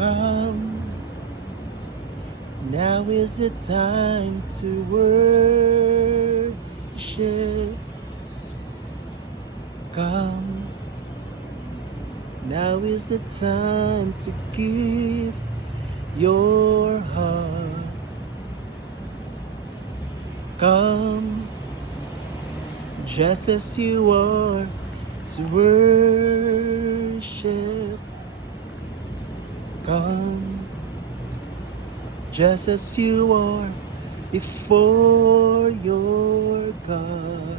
Come, now is the time to worship. Come, now is the time to give your heart. Come, just as you are, to worship. Come, just as you are, before your God.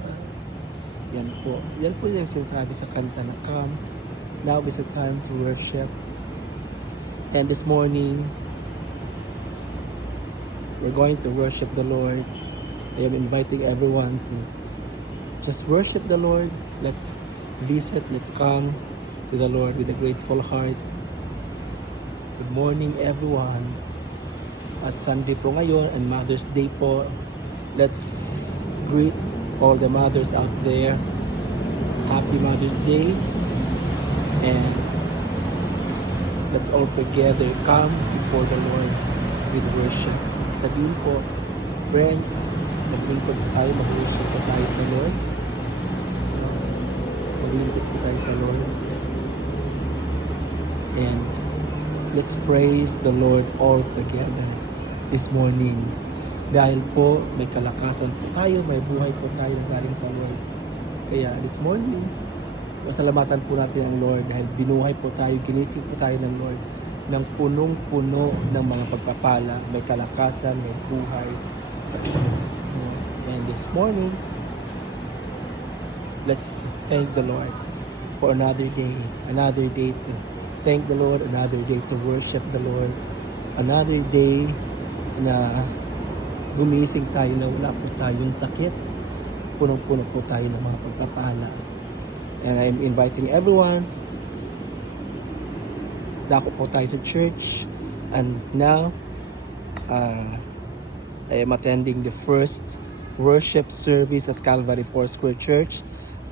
Yan po yung sinasabi sa kanta na come, now is the time to worship. And this morning, we're going to worship the Lord. I am inviting everyone to just worship the Lord. Let's visit, let's come to the Lord with a grateful heart. Good morning everyone. At Sunday po ngayon and Mother's Day po. Let's greet all the mothers out there. Happy Mother's Day. And let's all together come before the Lord with worship. Sabihin po, friends, maglingkod tayo, mag-worship po tayo sa Lord. Maglingkod po tayo sa Lord. And let's praise the Lord all together this morning. Dahil po may kalakasan po tayo, may buhay po tayo galing sa Lord. Kaya this morning, masalamatan po natin ang Lord dahil binuhay po tayo, ginising po tayo ng Lord ng punong-puno ng mga pagpapala, may kalakasan, may buhay. And this morning, let's thank the Lord for another day to thank the Lord, another day to worship the Lord, another day na gumising tayo na wala po tayong sakit, punong-puno po tayo ng mga pagpapala. And I'm inviting everyone, dako po tayo sa church, and now I am attending the first worship service at Calvary Foursquare Church,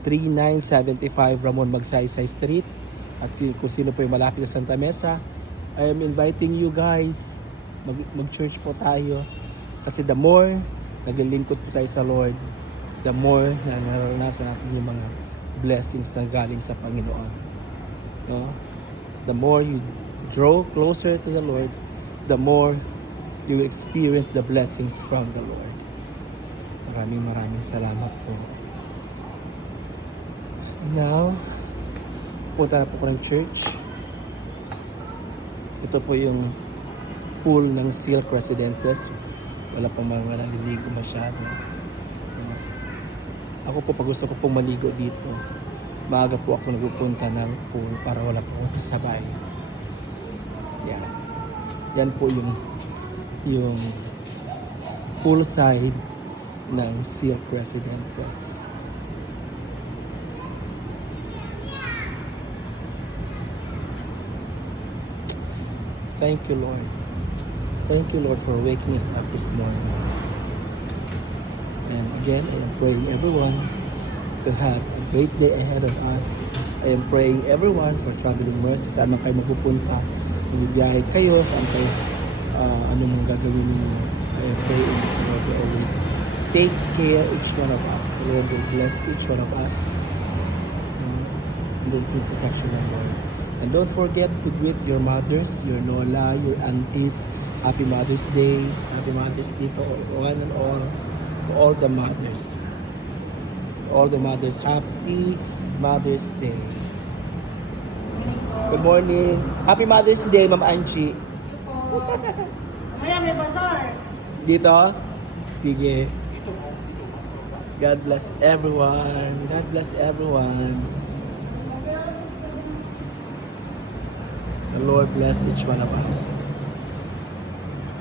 3975 Ramon Magsaysay Street. At kung sino po yung malapit sa Santa Mesa, I am inviting you guys, mag-church po tayo. Kasi the more naglilingkod po tayo sa Lord, the more na naranasan natin yung mga blessings na galing sa Panginoon. No? The more you draw closer to the Lord, the more you experience the blessings from the Lord. Maraming salamat po. Now, punta na po ko ng church. Ito po yung pool ng Silk Residences. Wala pang mga naliligo masyado. Ako po, pag gusto ko pong maligo dito, maaga po ako nagpupunta ng pool para wala po akong kasabay. Yan. Yan po yung poolside ng Silk Residences. Thank you, Lord. Thank you, Lord, for waking us up this morning. And again, I am praying everyone to have a great day ahead of us. I am praying everyone for traveling mercy. Saan man kayo magpupunta, magbibiyahe kayo, saan kayo, ano mong gagawin ninyo. I am praying the Lord will always take care of each one of us. The Lord will bless each one of us. And will give protection of Lord. And don't forget to greet your mothers, your lola, your aunties. Happy Mother's Day. Happy Mother's Day to one and all. To all the mothers. To all the mothers, happy Mother's Day. Good morning. Happy Mother's Day, Ma'am Angie. Mamaya may bazaar. Dito? Sige. God bless everyone. God bless everyone. The Lord bless each one of us.